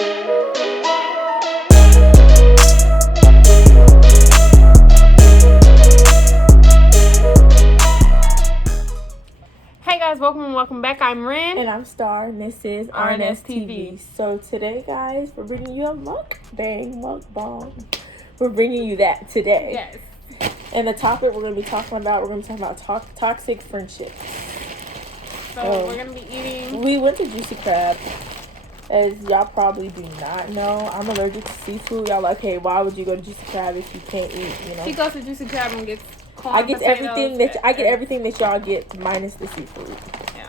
Hey guys, welcome back. I'm Ren. And I'm Starr, and this is RNSTV. So today, guys, we're bringing you a mukbang. We're bringing you that today. Yes. And the topic we're going to be talking about, toxic friendships. So we're going to be eating... We went to Juicy Crab. As y'all probably do not know, I'm allergic to seafood. Y'all like, hey, why would you go to Juicy Crab if you can't eat, you know? She goes to Juicy Crab and gets corn, I get everything that y'all get minus the seafood. Yeah.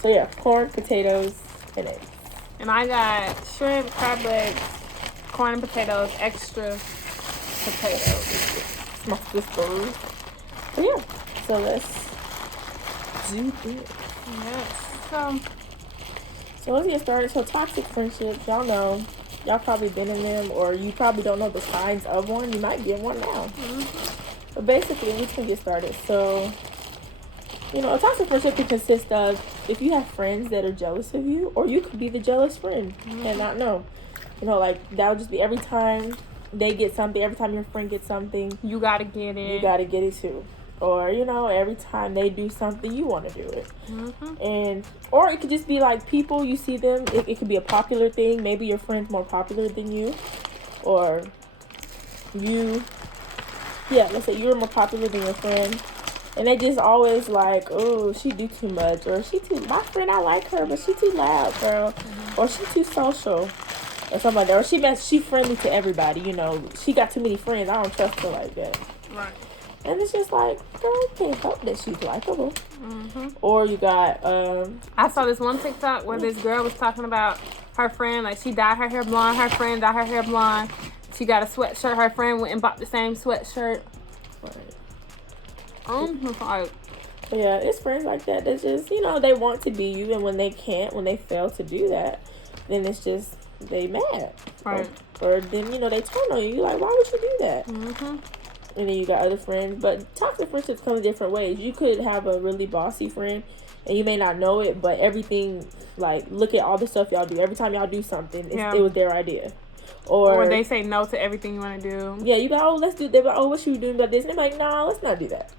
So yeah, corn, potatoes, and eggs. And I got shrimp, crab legs, corn and potatoes, extra potatoes. My sister. But yeah, so let's do this. Yes. So let's get started. So toxic friendships, y'all know. Y'all probably been in them, or you probably don't know the signs of one. You might get one now. Mm-hmm. But basically, we can get started. So, a toxic friendship can consist of if you have friends that are jealous of you, or you could be the jealous friend and not know. Like that would just be every time they get something, every time your friend gets something, you gotta get it. You gotta get it too. Or, every time they do something, you want to do it. Mm-hmm. Or it could just be like people, you see them, it could be a popular thing. Maybe your friend's more popular than you. Or let's say you're more popular than your friend. And they just always like, oh, she do too much. Or my friend, I like her, but she too loud, girl. Mm-hmm. Or she too social. Or something like that. Or she friendly to everybody, She got too many friends. I don't trust her like that. Right. And it's just like, girl, you can't help that she's likable. Mm-hmm. Or you got, I saw this one TikTok where this girl was talking about her friend, like she dyed her hair blonde, her friend dyed her hair blonde. She got a sweatshirt, her friend went and bought the same sweatshirt. Right. Yeah, it's friends like that. That's just, they want to be you, and when they can't, when they fail to do that, then it's just, they mad. Right. Or then, they turn on you. You're like, why would you do that? Mm-hmm. And then you got other friends. But toxic friendships come in different ways. You could have a really bossy friend, and you may not know it, but everything, like, look at all the stuff y'all do. Every time y'all do something, it was their idea. Or they say no to everything you want to do. Yeah, you go, oh, let's do that. They're like, oh, what you doing about this? And they're like, nah, let's not do that.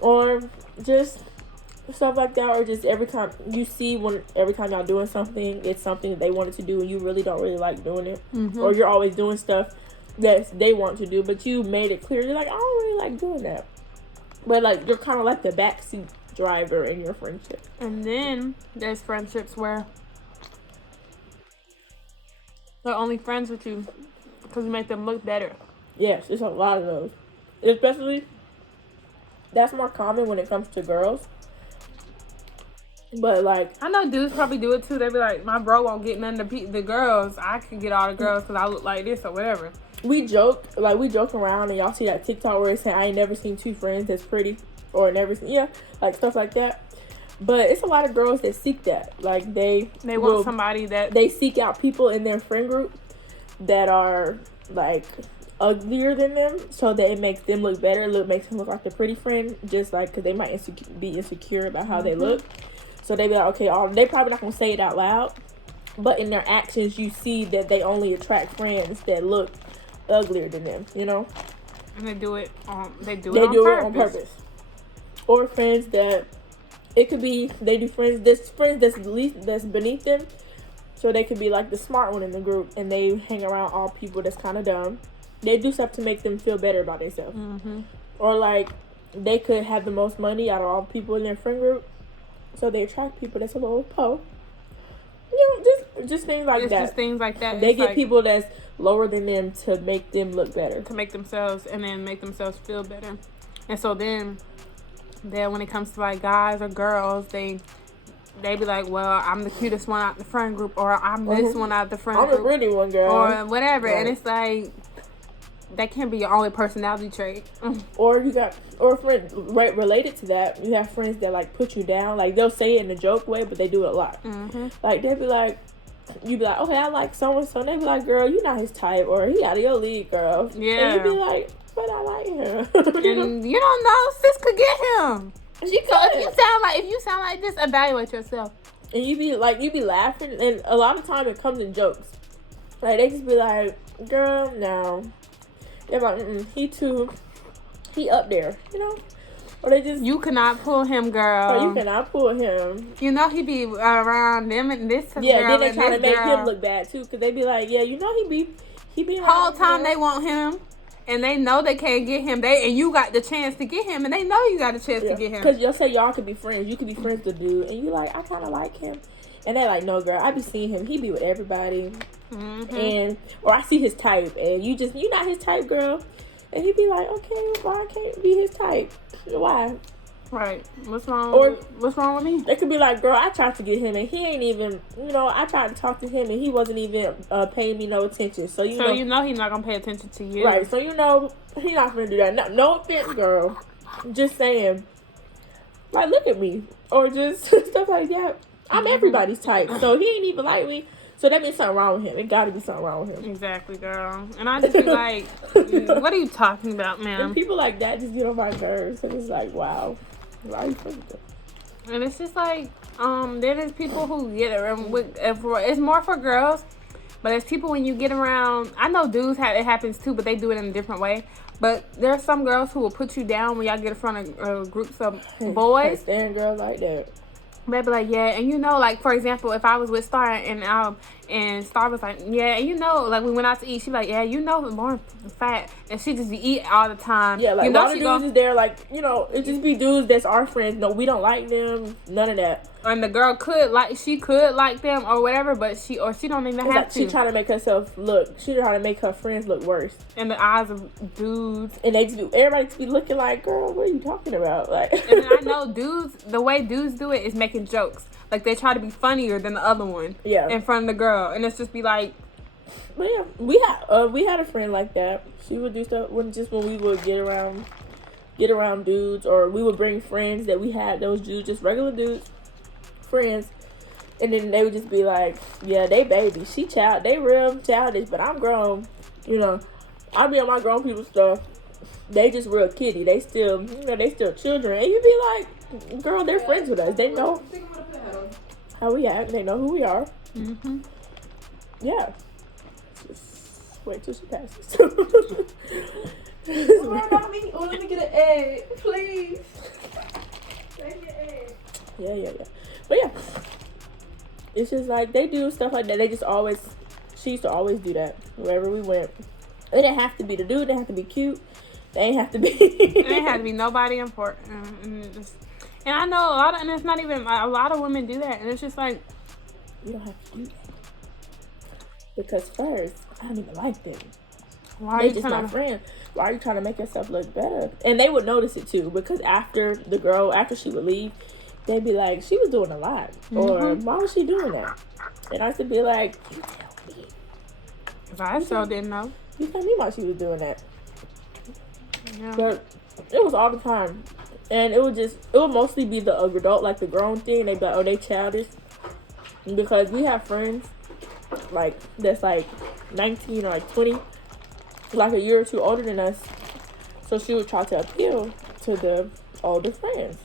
Or just stuff like that. Or just every time y'all doing something, it's something that they wanted to do, and you really don't really like doing it. Mm-hmm. Or you're always doing stuff that they want to do, but you made it clear, you're like, I don't really like doing that. But, like, you're kind of like the backseat driver in your friendship. And then there's friendships where they're only friends with you because you make them look better. Yes, there's a lot of those. Especially, that's more common when it comes to girls. But, like, I know dudes probably do it too. They be like, my bro won't get none of the girls. I can get all the girls because I look like this or whatever. We joke around, and y'all see that TikTok where it's saying, I ain't never seen two friends that's pretty, or never seen, like stuff like that. But it's a lot of girls that seek that. Like, they want somebody that... They seek out people in their friend group that are, like, uglier than them, so that it makes them look better. Makes them look like the pretty friend, just like, because they might be insecure about how they look. So they be like, okay, they probably not going to say it out loud, but in their actions, you see that they only attract friends that look uglier than them, And they do it on purpose. Or friends that, it could be, they do friends that's beneath them, so they could be like the smart one in the group, and they hang around all people that's kind of dumb. They do stuff to make them feel better about themselves. Mm-hmm. Or, like, they could have the most money out of all people in their friend group, so they attract people that's a little po. Just things like that. Just things like that. They get people that's lower than them to make them look better. To make themselves, and then make themselves feel better. And so then when it comes to, like, guys or girls, they be like, well, I'm the cutest one out the friend group, or I'm this one out the friend group. I'm the pretty one, girl. Or whatever. Right. And it's like, that can't be your only personality trait. Or you got, or friend related to that, you have friends that, like, put you down. Like, they'll say it in a joke way, but they do it a lot. Mm-hmm. Like, they'll be like, you be like, okay, I like so-and-so. And they be like, girl, you not his type, or he out of your league, girl. Yeah. And you be like, but I like him. And you don't know, sis could get him. She So if you sound like this, evaluate yourself. and you be laughing, and a lot of time it comes in jokes. Like, they just be like, girl, no. They're like, he up there, you know? Or they just... You cannot pull him, girl. Or you cannot pull him. You know he be around them and this girl. Yeah, then they try to make girl. him look bad, too. Because they be like, yeah, you know he be around. Whole time they want him. And they know they can't get him. And you got the chance to get him. And they know you got a chance to get him. Because you'll say y'all could be friends. You could be friends with the dude. And you like, I kind of like him. And they like, no, girl, I be seeing him. He be with everybody. Mm-hmm. Or I see his type. And you not his type, girl. And he be like, okay, why I can't be his type? Why? Right. What's wrong with me? They could be like, girl, I tried to get him and he ain't even, I tried to talk to him and he wasn't even paying me no attention. So you know he's not gonna pay attention to you. Right. So he's not gonna do that. No offense, girl. Just saying. Like, look at me. Or just stuff like that. I'm everybody's type. So he ain't even like me. So that means something wrong with him. It gotta be something wrong with him. Exactly, girl. And I just be like, what are you talking about, man? And people like that just get on my nerves. And it's like, wow. Why are you thinking that? And it's just like, there's people who get around with, it's more for girls, but it's people when you get around, I know dudes it happens too, but they do it in a different way. But there are some girls who will put you down when y'all get in front of groups of boys. Stand girls like that. They be like, yeah, and like, for example, if I was with Starr and Starr was like, yeah, and like, we went out to eat, she be like, yeah, Lauren's fat, and she just be eating all the time. Yeah, like, a lot of dudes is there, like, it just be dudes that's our friends. No, we don't like them, none of that. And the girl could like them or whatever, but she don't even have to. She trying to make herself she trying to make her friends look worse. In the eyes of dudes. And everybody just be looking like, girl, what are you talking about? Like, and I know the way dudes do it is making jokes. Like, they try to be funnier than the other one. Yeah. In front of the girl. And it's just be like... But yeah, we had a friend like that. She would do stuff when we would get around dudes, or we would bring friends that we had, those dudes, just regular dudes, friends, and then they would just be like, yeah, they baby, they real childish, but I'm grown, I be on my grown people stuff, they just real kiddie, they still children, and you be like, girl, they're friends with us, they know how we act, they know who we are. Yeah, just wait till she passes. What about me? Oh, let me get an egg, please. Take your egg. Yeah. But yeah, it's just like they do stuff like that. She used to always do that wherever we went. It didn't have to be the dude. They have to be cute. They ain't have to be. It ain't have to be nobody important. And I know and it's not even a lot of women do that. And it's just like, you don't have to do that because first, I don't even like them. Why are they you just my friend. Why are you trying to make yourself look better? And they would notice it too, because after she would leave, they'd be like, she was doing a lot. Or why was she doing that? And I used to be like, you tell me. Because I still didn't know. You tell me why she was doing that. Yeah. But it was all the time. And it would mostly be the adult, like the grown thing. They'd be like, oh, they childish. Because we have friends, like, that's like 19 or like 20. Like a year or two older than us, so she would try to appeal to the older friends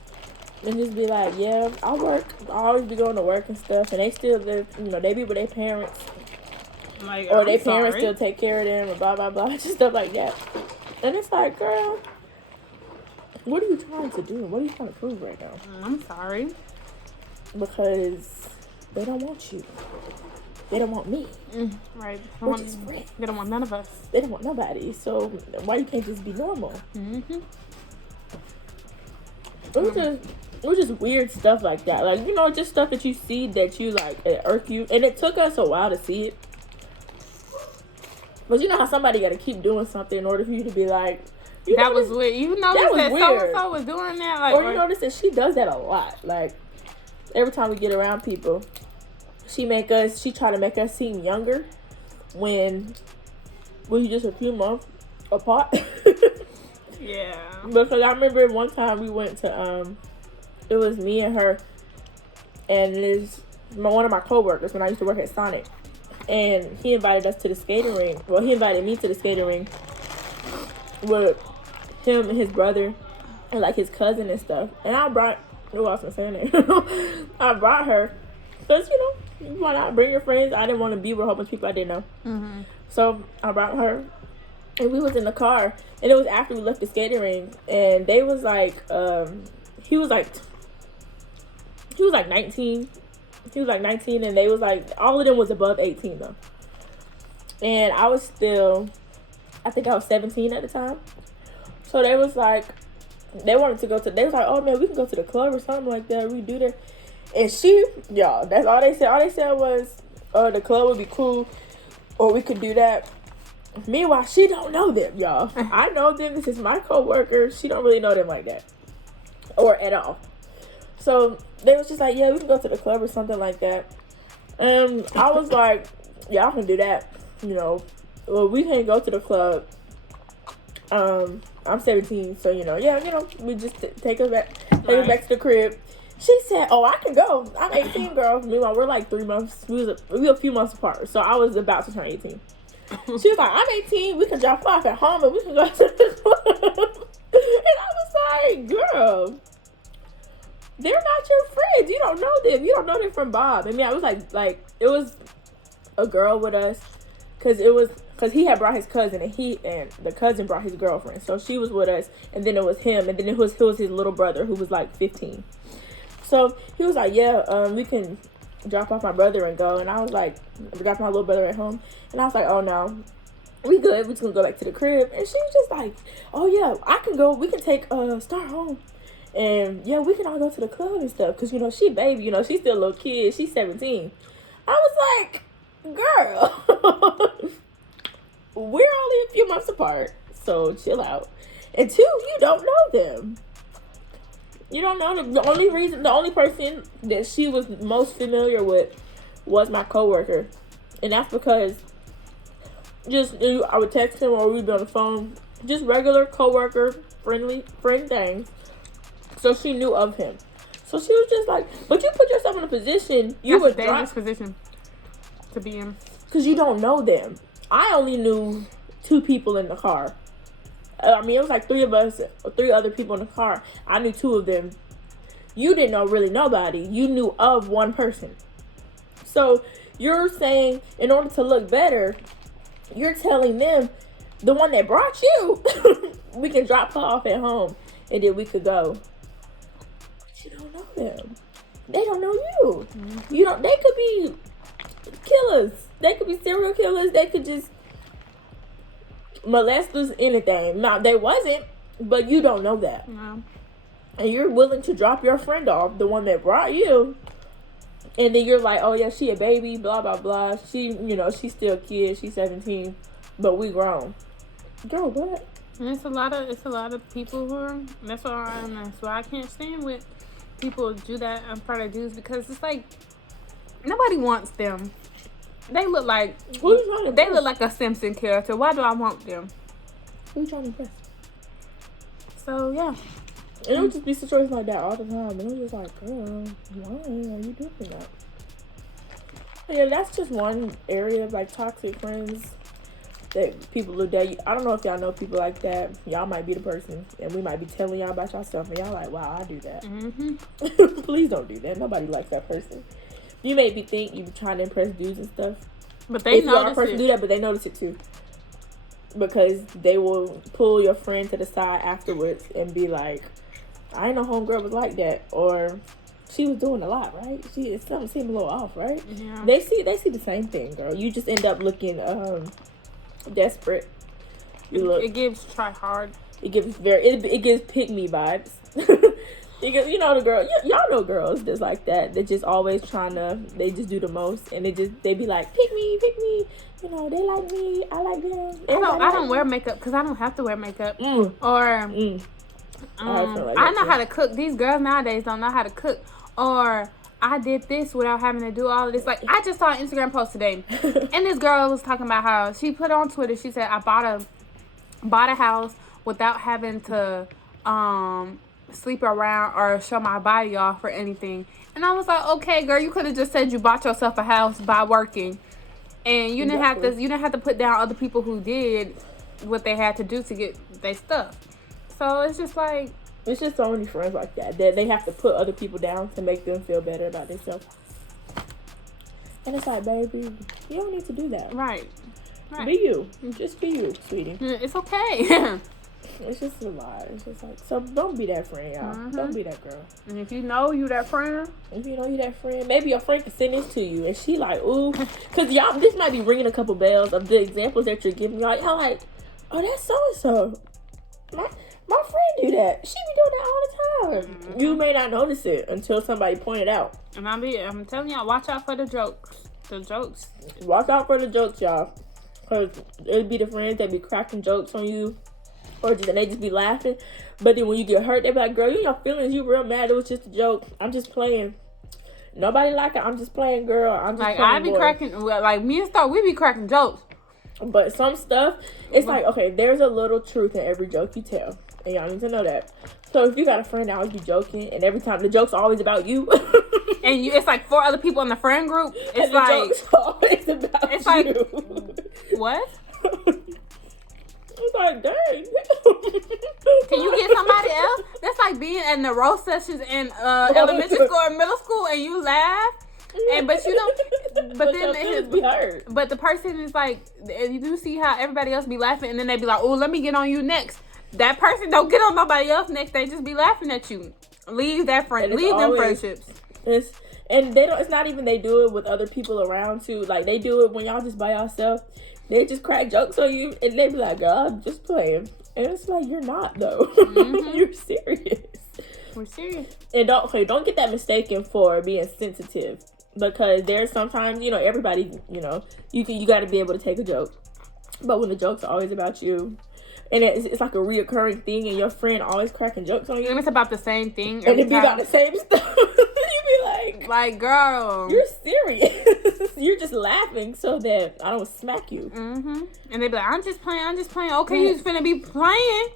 and just be like, yeah, I work, I always be going to work and stuff, and they still live, they be with their parents, like, or their parents still take care of them, and blah blah blah, just stuff like that. And it's like, girl, what are you trying to do? What are you trying to prove right now? I'm sorry, because they don't want you. They don't want me. Right. They don't want none of us. They don't want nobody. So why you can't just be normal? It was just weird stuff like that. Like, just stuff that you see that you like, it irk you. And it took us a while to see it. But you know how somebody got to keep doing something in order for you to be like, that was weird. You noticed that so-and-so was doing that? Like, or you notice that she does that a lot. Like, every time we get around people, she try to make us seem younger when we just a few months apart. Yeah. Because I remember one time we went to it was me and her and one of my coworkers when I used to work at Sonic, and he invited us to the skating ring. Well, he invited me to the skating ring with him and his brother and like his cousin and stuff. And I brought I brought her Because, why not bring your friends? I didn't want to be with a whole bunch of people I didn't know. Mm-hmm. So I brought her, and we was in the car, and it was after we left the skating ring, and they was like, he was like 19. He was like 19, and they was like, all of them was above 18 though. And I was still, I think I was 17 at the time. So they was like, they wanted to go to, they was like, oh man, we can go to the club or something like that. We do that. And y'all, that's all they said. All they said was, the club would be cool, or we could do that. Meanwhile, she don't know them, y'all. I know them. This is my coworker. She don't really know them like that, or at all. So they was just like, yeah, we can go to the club or something like that. I was like, y'all can do that. Well, we can't go to the club. I'm 17, so we just take us back to the crib. She said, oh, I can go. I'm 18, girl. Meanwhile, we're like 3 months. We were a few months apart, so I was about to turn 18. She was like, I'm 18. We can drop off at home and we can go to the club. And I was like, girl, they're not your friends. You don't know them. You don't know them from Bob. I mean, I was like it was a girl with us, because he had brought his cousin, and the cousin brought his girlfriend. So she was with us, and then it was him, and then it was his little brother, who was like 15. So he was like, yeah, we can drop off my brother and go. And I was like, drop my little brother at home. And I was like, oh no, we good. We just gonna go back to the crib. And she was just like, oh yeah, I can go. We can take Starr home. And yeah, we can all go to the club and stuff. Cause she baby, she's still a little kid. She's 17. I was like, girl, we're only a few months apart. So chill out. And 2, you don't know them. You don't know them. The only person that she was most familiar with was my coworker. And that's because I would text him, or we'd be on the phone. Just regular coworker, friend things. So she knew of him. So she was just like, but you put yourself in a position, you would drop. Dangerous position to be in. Because you don't know them. I only knew 2 people in the car. I mean, it was like 3 of us, or 3 other people in the car. I knew 2 of them. You didn't know really nobody. You knew of 1 person. So you're saying, in order to look better, you're telling them, the one that brought you, we can drop her off at home, and then we could go. But you don't know them. They don't know you. Mm-hmm. They could be killers. They could be serial killers. They could just molesters, anything. Now, they wasn't, but you don't know that. No. And you're willing to drop your friend off, the one that brought you, and then you're like, oh yeah, she a baby, blah blah blah. She, she's still a kid. She's 17, but we grown. Girl, what? And it's a lot of people who are. That's why I can't stand with people who do that in front of dudes, because it's like nobody wants them. They look like a Simpson character. Why do I want them? Who you trying to impress? So yeah. And it would just be situations like that all the time. And it was just like, girl, why are you doing that? But yeah, that's just one area of like toxic friends that people look at. I don't know if y'all know people like that. Y'all might be the person, and we might be telling y'all about yourself, and y'all like, wow, I do that. Mm-hmm. Please don't do that. Nobody likes that person. You maybe think you're trying to impress dudes and stuff, but they notice a person do that, but they notice it too, because they will pull your friend to the side afterwards and be like, I ain't know homegirl was like that, or she was doing a lot, right? Something seemed a little off, right? Yeah. They see the same thing, girl. You just end up looking desperate. It gives try hard. It gives pick me vibes. Because the girl, y'all know girls that's like that. They're just always they just do the most, and they be like, pick me. They like me, I like them. I don't wear makeup because I don't have to wear makeup. I know how to cook. These girls nowadays don't know how to cook. Or I did this without having to do all of this. Like, I just saw an Instagram post today, and this girl was talking about how she put on Twitter. She said, I bought a house without having to sleep around or show my body off or anything. And I was like, okay, girl, you could have just said you bought yourself a house by working, and you didn't have to put down other people who did what they had to do to get their stuff. So it's just like, it's just so many friends like that they have to put other people down to make them feel better about themselves. And it's like, baby, you don't need to do that. Right. Be you. Just be you, sweetie. It's okay. It's just a lie. It's just like, so don't be that friend, y'all. Don't be that girl. And if you know you that friend, maybe your friend can send this to you, and she like, ooh, because y'all, this might be ringing a couple bells of the examples that you're giving. Like, y'all like, oh, that's so and so. My friend do that. She be doing that all the time. You may not notice it until somebody pointed out. And I'm telling y'all, watch out for the jokes. Watch out for the jokes, y'all. Because it'd be the friends that be cracking jokes on you. Or they just be laughing. But then when you get hurt, they be like, girl, you in your feelings. You real mad. It was just a joke. I'm just playing. Nobody like it. I'm just playing, girl. I'm just like, playing. I be cracking, like me and Starr, we be cracking jokes. But some stuff, it's like, okay, there's a little truth in every joke you tell. And y'all need to know that. So if you got a friend that always be joking, and every time the joke's always about you. And it's like 4 other people in the friend group. It's and like, the joke's always about it's you. Like, what? It's like, dang. Can you get somebody else? That's like being in the roast sessions in elementary school or middle school, and you laugh, and but you don't. But then be hurt. But the person is like, you do see how everybody else be laughing, and then they be like, oh, let me get on you next. That person don't get on nobody else next. They just be laughing at you. Leave that friend. Leave them friendships. And they don't. It's not even they do it with other people around too. Like they do it when y'all just by yourself. They just crack jokes on you, and they be like, "Girl, I'm just playing." And it's like, you're not though. You're serious. We're serious. And don't get that mistaken for being sensitive, because there's sometimes, everybody, you got to be able to take a joke, but when the joke's always about you. And it's like a reoccurring thing, and your friend always cracking jokes on you. And it's about the same thing. And if you got the same stuff, you be like, girl, you're serious. You're just laughing so that I don't smack you. And they be like, I'm just playing. Okay, you just finna be playing.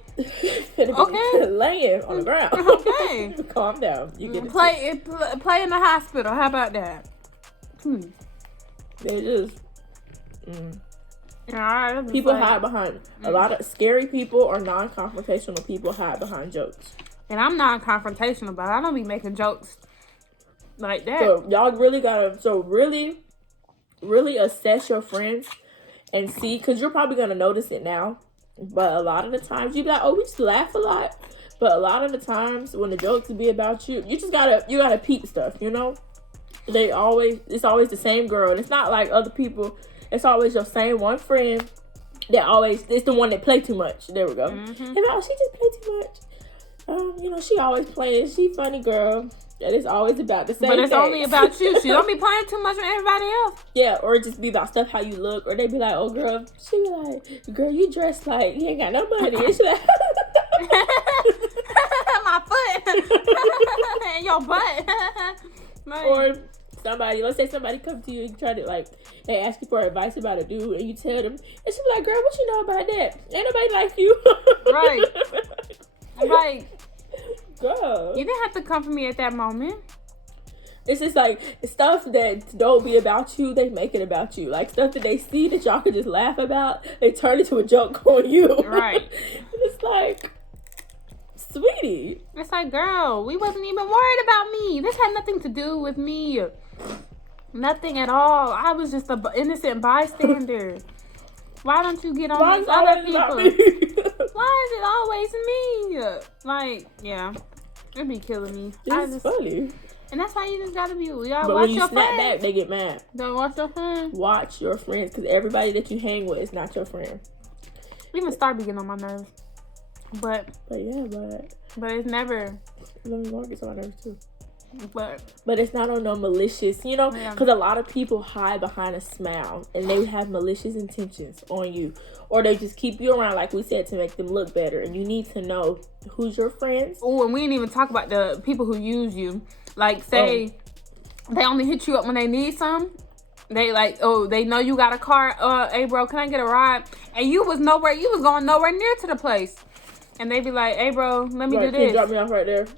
Okay. Laying on the ground. Okay. Calm down. You get play in the hospital. How about that? They just... People hide behind a lot of scary people or non-confrontational people hide behind jokes. And I'm non-confrontational, but I don't be making jokes like that. So y'all really gotta really assess your friends and see, because you're probably gonna notice it now. But a lot of the times you be like, oh, we just laugh a lot. But a lot of the times when the jokes be about you, you gotta peep stuff. It's always the same girl, and it's not like other people. It's always your same one friend it's the one that play too much. There we go. And she just play too much. She always playing. She funny girl. And it's always about the same But it's thing. only about you. She don't be playing too much with everybody else. Yeah, or it just be about stuff how you look. Or they be like, oh, girl. She be like, girl, you dressed like you ain't got no money. And she like... My foot. And your butt. Or... let's say somebody come to you and try to they ask you for advice about a dude, and you tell them, and she be like, girl, what you know about that? Ain't nobody like you. Right. Like, girl, you didn't have to come for me at that moment. It's just like stuff that don't be about you, they make it about you. Like stuff that they see that y'all could just laugh about, they turn it to a joke on you. Right. It's like, sweetie. It's like, girl, we wasn't even worried about me. This had nothing to do with me. Nothing at all. I was just an innocent bystander. Why don't you get on these other people? Why is it always me? Like, yeah. It'd be killing me. It's funny. And that's why you just gotta be, y'all but watch when you your snap friends. back, they get mad. Don't watch your friends. Watch your friends, because everybody that you hang with is not your friend. Even Starr be getting on my nerves. But it's never. Let me get on my nerves too. But it's not on no malicious, because a lot of people hide behind a smile and they have malicious intentions on you, or they just keep you around, like we said, to make them look better. And you need to know who's your friends. Oh, and we didn't even talk about the people who use you. Like, say they only hit you up when they need some. They they know you got a car. Hey bro, can I get a ride? And you was going nowhere near to the place. And they be like, hey bro, let me do this. Can you drop me off right there?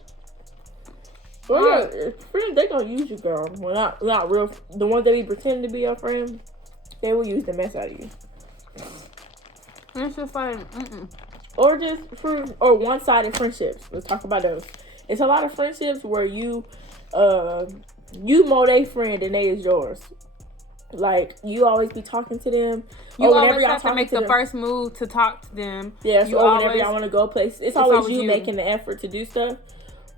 Well, yeah, friends, they gonna use you, girl. Well, not real. The ones that be pretending to be your friend, they will use the mess out of you. And it's just like, Or just one-sided friendships. Let's talk about those. It's a lot of friendships where you more they friend than they is yours. Like, you always be talking to them. You always have to make the first move to talk to them. Yeah, so whenever y'all want to go places, it's always you making the effort to do stuff.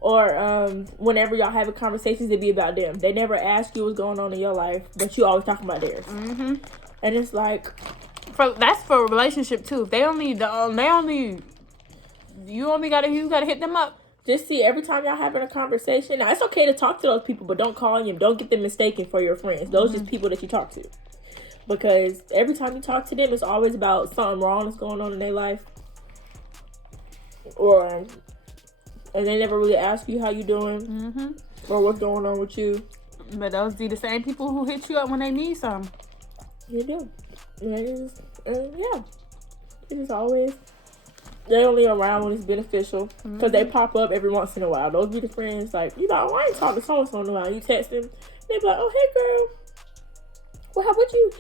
Or whenever y'all having conversations, it be about them. They never ask you what's going on in your life, but you always talking about theirs. Mm-hmm. And it's like... that's for a relationship, too. You only gotta hit them up. Just see, every time y'all having a conversation, now it's okay to talk to those people, but don't call them. Don't get them mistaken for your friends. Those just people that you talk to. Because every time you talk to them, it's always about something wrong that's going on in their life. And they never really ask you how you doing. Or what's going on with you. But those be the same people who hit you up when they need something. You do. It's just always... They're only around when it's beneficial. Because they pop up every once in a while. Those be the friends, like, you know, I ain't talking to so-and-so in a while. You text them, they be like, oh, hey, girl. Well, what you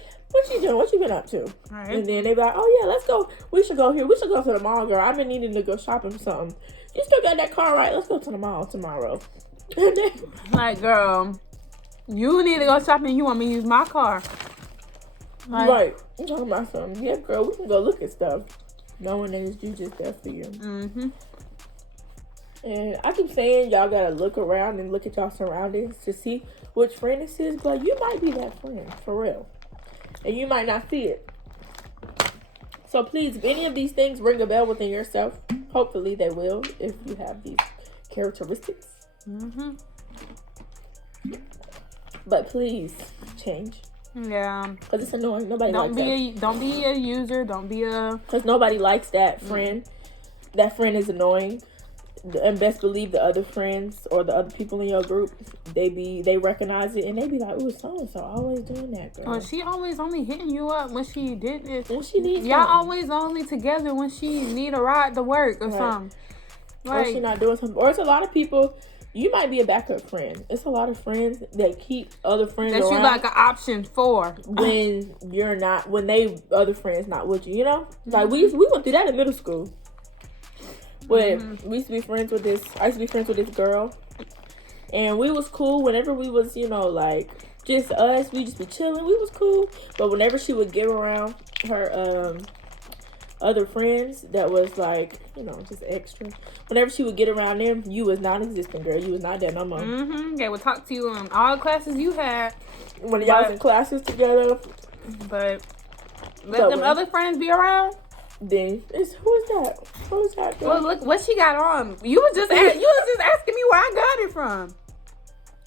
doing? What you been up to? Right. And then they be like, oh, yeah, let's go. We should go here. We should go to the mall, girl. I've been needing to go shopping for something. You still got that car, right? Let's go to the mall tomorrow. Like, girl, you need to go shopping. You want me to use my car. Like, right. I'm talking about something. Yeah, girl, we can go look at stuff. Knowing that it's you just there for you. And I keep saying y'all gotta look around and look at y'all surroundings to see which friend this is, but you might be that friend, for real. And you might not see it. So please, if any of these things ring a bell within yourself, hopefully they will if you have these characteristics. But please, change. Yeah, because it's annoying. Nobody likes that. Don't be a user. Don't be a... Because nobody likes that friend. That friend is annoying. And best believe the other friends or the other people in your group, they recognize it and they be like, "Ooh, so-and-so always doing that, girl. Oh, she always only hitting you up when she did it. When she needs y'all always only together when she need a ride to work or something. Like, or she not doing something. Or it's a lot of people... You might be a backup friend. It's a lot of friends that keep other friends that you like an option for when you're not, when they other friends not with you. You know, like we went through that in middle school. When we used to be friends with this, I used to be friends with this girl, and we was cool whenever we was, you know, like just us. We just be chilling. We was cool, but whenever she would get around her other friends that was like, you know, just extra. Whenever she would get around them, you was non-existent, girl. You was not there no more. They would talk to you in all classes you had. When y'all was in classes together. But let them other friends be around. Then who is that? Who is that? Girl? Well, look what she got on. You was just asking me where I got it from.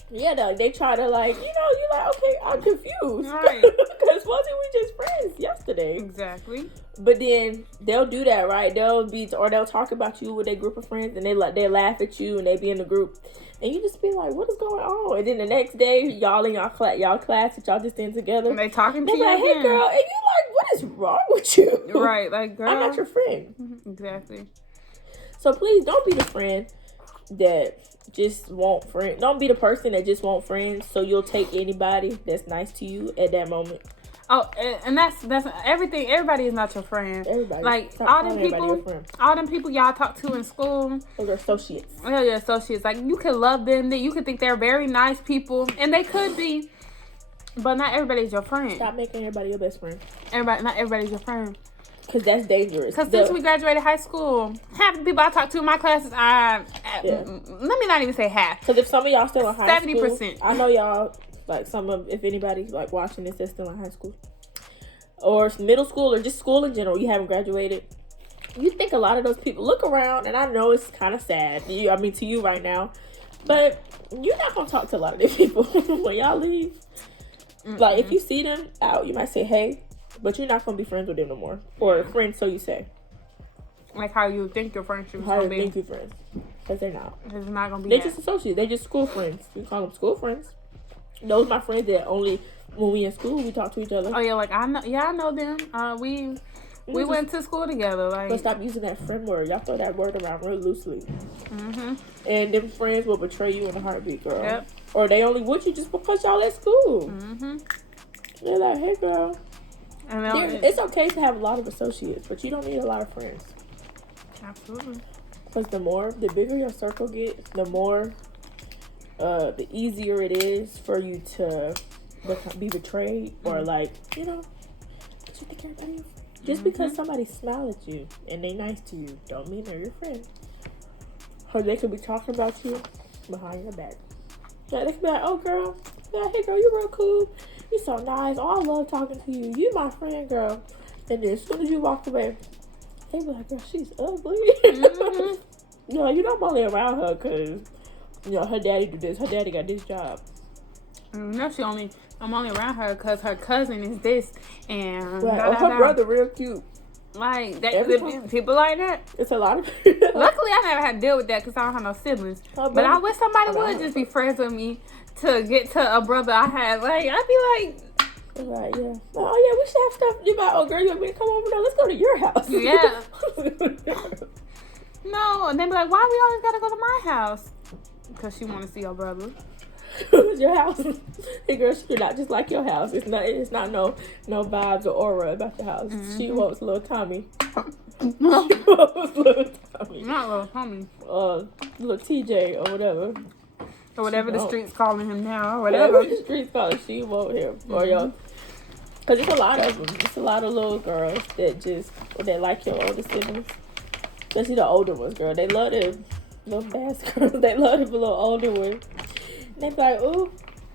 Yeah, they try to like, you know, you like, okay, I'm confused. Right. Because wasn't we just friends yesterday? Exactly. But then they'll do that, right? They'll talk about you with their group of friends and they laugh at you and they be in the group. And you just be like, what is going on? And then the next day, y'all in y'all class that y'all just in together. And they talking to you like, again. Hey, girl. And you like, what is wrong with you? Right, like, girl. I'm not your friend. Exactly. So please, don't be the friend that just want friends. Don't be the person that just want friends so you'll take anybody that's nice to you at that moment. Oh, and that's everything. Everybody is not your friend. Everybody. Like all them people y'all talk to in school. Those are associates. Oh yeah, associates. Like you can love them. You can think they're very nice people, and they could be, but not everybody's your friend. Stop making everybody your best friend. Not everybody's your friend. Because that's dangerous. Because since we graduated high school, half the people I talk to in my classes, let me not even say half. Because if some of y'all still in high 70%. school, I know y'all, like if anybody's like watching this that's still in high school, or middle school, or just school in general, you haven't graduated, you think a lot of those people, look around, and I know it's kind of sad, to you right now, but you're not going to talk to a lot of these people when y'all leave. Like, if you see them out, you might say, hey, but you're not going to be friends with them no more. Or friends, so you say. Like how you think your friendship is going to be. How you think you're friends. Because they're not. It's not going to be They're just associates. They're just school friends. We call them school friends. Those are my friends that only, when we in school, we talk to each other. Oh, yeah, like, I know them. We went to school together. Like, but stop using that friend word. Y'all throw that word around real loosely. And them friends will betray you in a heartbeat, girl. Yep. Or they only with you just because y'all at school. They're like, hey, girl. It's okay to have a lot of associates, but you don't need a lot of friends. Absolutely. Because the bigger your circle gets, the more, the easier it is for you to be betrayed or like, you know, you think everybody. Just because somebody smile at you and they nice to you, don't mean they're your friend. Or they could be talking about you behind your back. Yeah, they could be like, oh girl, yeah, hey girl, you real cool. You so nice. Oh, I love talking to you. You my friend, girl. And then as soon as you walk away, they be like, girl, she's ugly. You know, you're not only around her because, you know, her daddy do this. Her daddy got this job. No, I'm only around her because her cousin is this. And right. Her brother real cute. Like, people like that. It's a lot of Luckily, I never had to deal with that because I don't have no siblings. But I wish somebody would just be friends with me to get to a brother I had. Like, I'd be like... Right, yeah. Oh, yeah, we should have stuff. You about, oh, girl, you want me to come over there? Let's go to your house. Yeah. No, and they be like, why we always gotta go to my house? Because she want to see your brother. Your house. Hey, girl, she do not just like your house. It's not no vibes or aura about your house. She wants little Tommy. She wants little Tommy. Not little Tommy. Little TJ or whatever. Or whatever the streets calling him now. Or whatever the streets calling, she won't him. Or y'all. Because it's a lot of them. It's a lot of little girls that like your older siblings. Especially the older ones, girl. They love them little fast girls. They love them little older ones. They be like, ooh.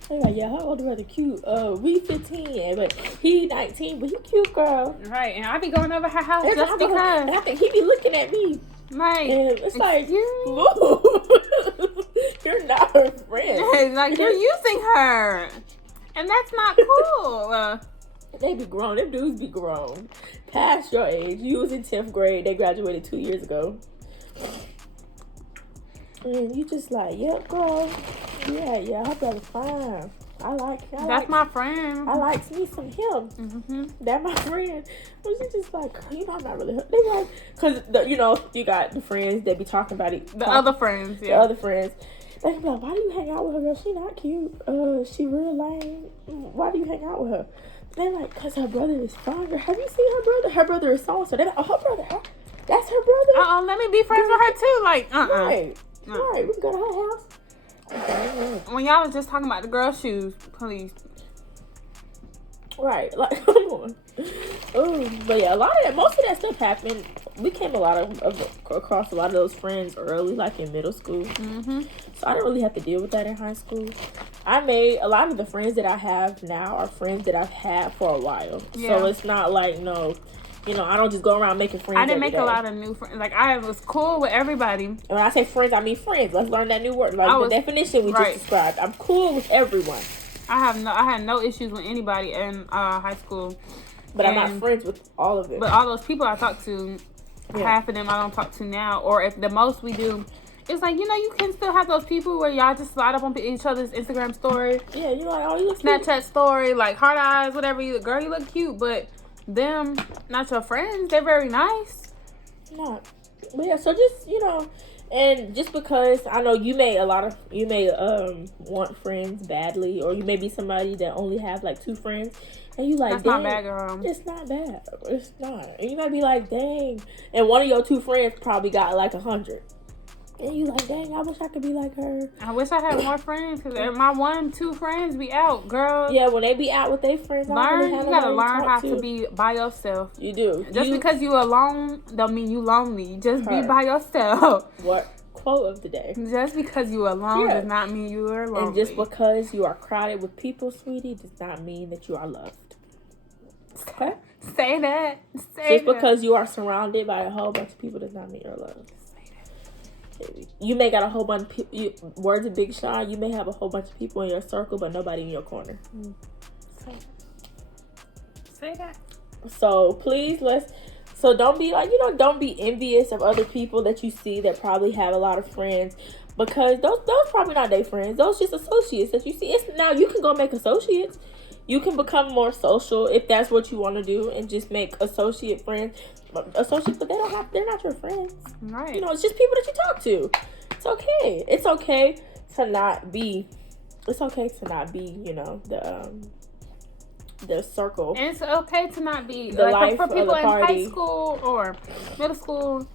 They be like, yeah, her older brother cute. We 15, but he 19, but he cute, girl. Right, and I be going over her house just because. And I think he be looking at me. Right. And it's like, move. You're not her friend. Like, you're using her. And that's not cool. They be grown. Them dudes be grown. Past your age. You was in 10th grade. They graduated 2 years ago. And you just like, yep, girl. Yeah, her brother fine. That's my friend. I likes me some him. That's my friend. But she just like, you know, I'm not really. They like, cause you know, you got the friends that be talking about it. Other friends, yeah. The other friends. They be like, why do you hang out with her, girl? She not cute. She real lame. Why do you hang out with her? They're like, cause her brother is stronger. Have you seen her brother? Her brother is so. They're like, oh, her brother. That's her brother. Let me be friends with her too. Like, Right. Right. We can go to her house. When y'all was just talking about the girl shoes, please. Right, like, come on. But yeah, most of that stuff happened. We came across a lot of those friends early, like in middle school. So I didn't really have to deal with that in high school. I made a lot of the friends that I have now are friends that I've had for a while. Yeah. So it's not like you know, I don't just go around making friends. I didn't make a lot of new friends. Like, I was cool with everybody. And when I say friends, I mean friends. Let's learn that new word. Like the definition we just described. I'm cool with everyone. I had no issues with anybody in high school. But I'm not friends with all of them. But all those people I talk to, half of them I don't talk to now. Or if the most we do, it's like, you know, you can still have those people where y'all just slide up on each other's Instagram story. Yeah, you're like, oh, you look Snapchat cute. Story, like heart eyes, whatever. Girl, you look cute, but them, not your friends. They're very nice. Not. But yeah, so just, you know, and just because I know you may want friends badly, or you may be somebody that only have like 2 friends, and you like, that's not bad, girl. It's not bad. It's not. And you might be like, dang, and one of your 2 friends probably got like 100. And you like, dang, I wish I could be like her. I wish I had more friends, because my 1-2 friends be out, girl. Yeah, when they be out with their friends, you gotta learn how to be by yourself. You do. Just because you alone don't mean you lonely. Just be by yourself. What quote of the day? Just because you alone does not mean you are lonely. And just because you are crowded with people, sweetie, does not mean that you are loved. Okay? Say that. Just because you are surrounded by a whole bunch of people does not mean you're loved. You may got a whole bunch of people, words of Big Sean, you may have a whole bunch of people in your circle, but nobody in your corner. Say that. So please, so don't be like, don't be envious of other people that you see that probably have a lot of friends, because those probably not their friends. Those just associates that you see. Now you can go make associates. You can become more social if that's what you want to do, and just make associates, but they're not your friends. Right. You know, it's just people that you talk to. It's okay. It's okay to not be, you know, the circle. And it's okay to not be the life for people of the in party. high school or middle school.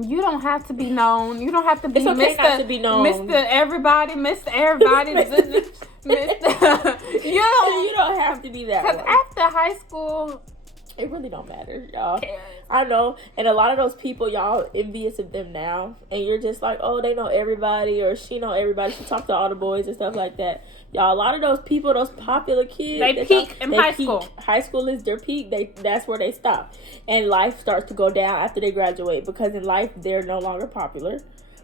You don't have to be known. You don't have to be It's okay Mr. not to be known. Mr. Everybody, Mr. Everybody, Mr. You don't have to be that Because way. after high school, It really don't matter, y'all. I know. And a lot of those people, y'all envious of them now. And you're just like, oh, they know everybody, or she know everybody. She talk to all the boys and stuff like that. Y'all, a lot of those people, those popular kids, they peak in high school. High school is their peak. That's where they stop. And life starts to go down after they graduate. Because in life, they're no longer popular.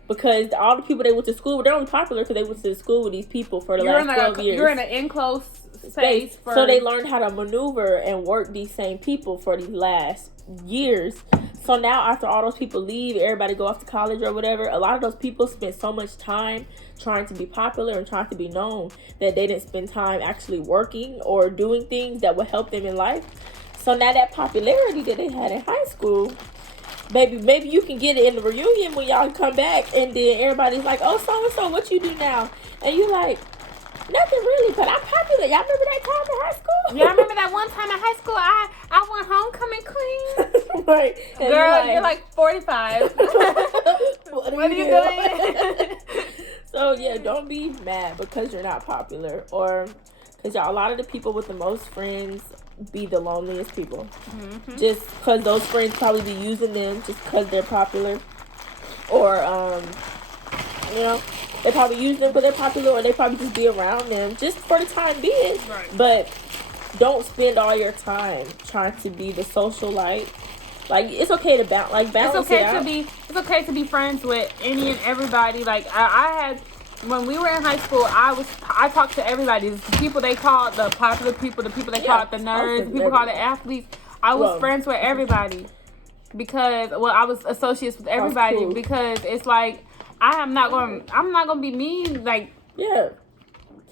Because all the people they went to school with, they're only popular because they went to school with these people for the last 12 years. You're in an enclosed space. So they learned how to maneuver and work these same people for these last years. So now after all those people leave, everybody go off to college or whatever, a lot of those people spend so much time trying to be popular and trying to be known that they didn't spend time actually working or doing things that would help them in life. So now that popularity that they had in high school, maybe you can get it in the reunion when y'all come back, and then everybody's like, oh, so what you do now? And you like, nothing really, but I'm popular. Y'all remember that time in high school? Yeah, I remember that one time in high school. I won homecoming queen. Right. And girl, you're like 45. what are you doing? So yeah, don't be mad because you're not popular, or because y'all, a lot of the people with the most friends be the loneliest people. Mm-hmm. Just because those friends probably be using them just because they're popular, or you know, they probably use them because they're popular, or they probably just be around them just for the time being. Right. But don't spend all your time trying to be the socialite. Like, it's okay to balance it out. It's okay to be friends with any and everybody. Like I had, when we were in high school, I talked to everybody. The people they called the popular people, the people they called the nerds, the people called the athletes. I was friends with everybody because I was associates with everybody. Cool. Because it's like I'm not gonna be mean. Like, yeah.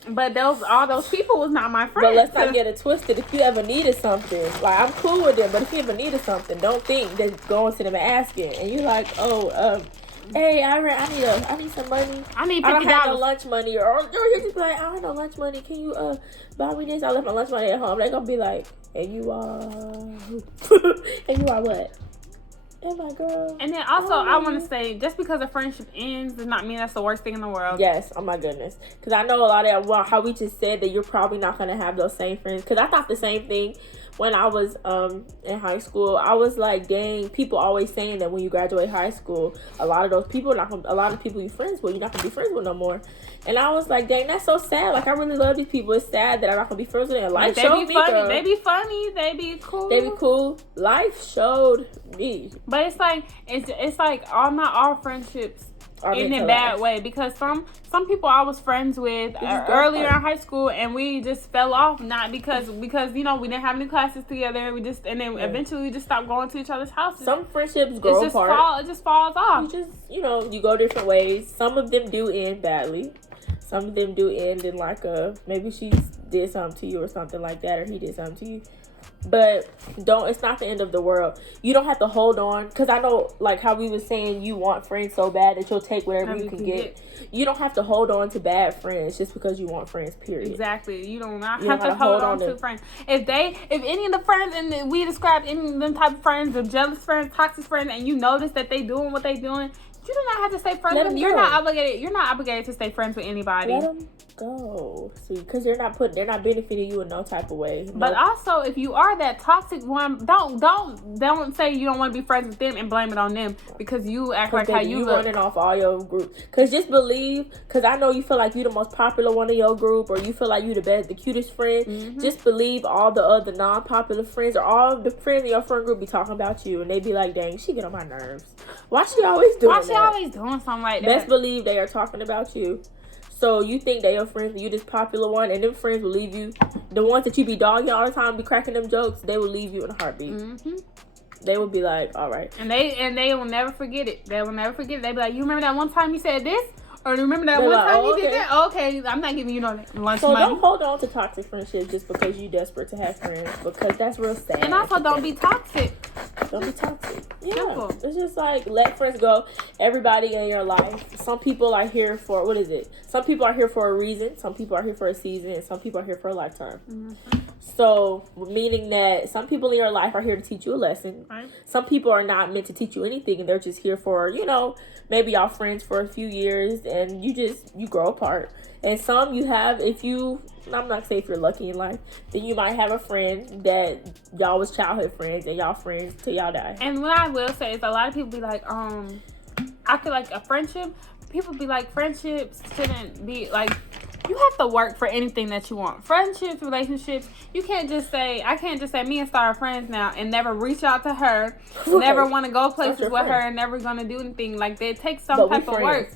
But all those people was not my friends. But let's not get it twisted. If you ever needed something, like, I'm cool with them, but if you ever needed something, don't think that going to them and asking, and you're like, hey, I need some money. I need $50. I don't have no lunch money, or you just be like, I don't have no lunch money. Can you buy me this? I left my lunch money at home. They're gonna be like, and you are what? Oh my God. And then also, I want to say, just because a friendship ends does not mean that's the worst thing in the world. Yes. Oh my goodness. Because I know a lot of how we just said that you're probably not going to have those same friends. Because I thought the same thing when I was in high school. I was like, dang, people always saying that when you graduate high school, a lot of those people, a lot of people you friends with, you're not going to be friends with no more. And I was like, dang, that's so sad. Like, I really love these people. It's sad that I'm not going to be friends with them. Life showed me. They be funny. They be cool. They be cool. Life showed me. But it's like not all friendships in a bad way, because some people I was friends with earlier in high school, and we just fell off, not because you know, we didn't have any classes together. Eventually we just stopped going to each other's houses. Some friendships grow apart. It just falls off. You go different ways. Some of them do end badly. Some of them do end in like maybe she did something to you or something like that, or he did something to you. But it's not the end of the world. You don't have to hold on, because I know, like how we were saying, you want friends so bad that you'll take whatever you can get. You don't have to hold on to bad friends just because you want friends, period. Exactly. You don't have to hold on to friends. If any of the friends, and we described any of them type of friends, the jealous friends, toxic friends, and you notice that they doing what they doing, you do not have to stay friends with them. You're not obligated to stay friends with anybody. Let them go. See, because they're not benefiting you in no type of way. But also, if you are that toxic one, don't say you don't want to be friends with them and blame it on them because you act like how you look. Running off all your group. Because just believe, because I know you feel like you the most popular one in your group, or you feel like you the best, the cutest friend. Mm-hmm. Just believe all the other non-popular friends, or all the friends in your friend group be talking about you, and they be like, dang, she get on my nerves. Why she always doing that? Why she always doing something like that? Best believe they are talking about you. So you think they your friends, you this popular one, and them friends will leave you. The ones that you be dogging all the time, be cracking them jokes, they will leave you in a heartbeat. Mm-hmm. They will be like, all right. And they will never forget it. They will never forget it. They be like, you remember that one time you said this? Or remember that one time you did that? Okay, I'm not giving you no lunch money. So don't hold on to toxic friendships just because you're desperate to have friends, because that's real sad. And also, don't be toxic. Don't be toxic. Yeah. Simple. It's just like, let friends go. Everybody in your life. Some people are here for, what is it? Some people are here for a reason. Some people are here for a season. And some people are here for a lifetime. Mm-hmm. So, meaning that some people in your life are here to teach you a lesson. Right. Some people are not meant to teach you anything, and they're just here for, maybe y'all friends for a few years, and you grow apart. And some you have, I'm not gonna say if you're lucky in life, then you might have a friend that y'all was childhood friends, and y'all friends till y'all die. And what I will say is a lot of people be like, I feel like a friendship, people be like, friendships shouldn't be like, you have to work for anything that you want. Friendships, relationships, I can't just say me and Starr are friends now and never reach out to her, never want to go places with her, and never gonna do anything. Like, it takes some type of work.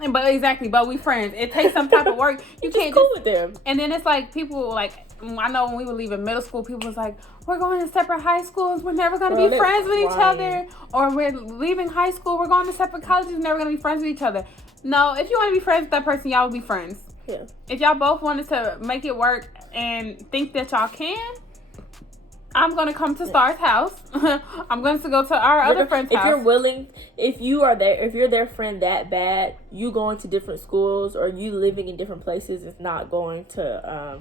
But we friends. It takes some type of work. You can't cool with them. And then it's like people like, I know when we were leaving middle school, people was like, we're going to separate high schools. We're never going to be friends with each other. Or we're leaving high school. We're going to separate colleges. We're never going to be friends with each other. No, if you want to be friends with that person, y'all will be friends. Yeah. If y'all both wanted to make it work and think that y'all can, I'm going to come to Starr's house. I'm going to go to our other friend's house. If you're willing, if you're their friend that bad, you going to different schools or you living in different places is not going to,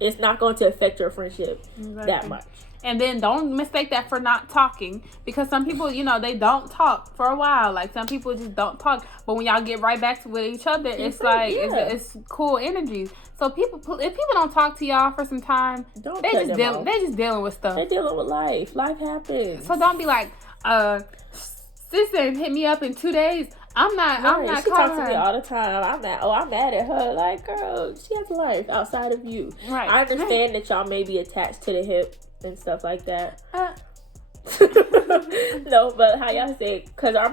it's not going to affect your friendship that much. And then don't mistake that for not talking, because some people, they don't talk for a while. Like, some people just don't talk, but when y'all get right back with each other, it's like it's cool energy. So if people don't talk to y'all for some time, they just dealing with stuff. They're dealing with life. Life happens. So don't be like, sis ain't hit me up in 2 days. I'm not she calling talks to me all the time. I'm mad at her. Like, girl, she has a life outside of you. Right. I understand that y'all may be attached to the hip and stuff like that. No, but how y'all say, because our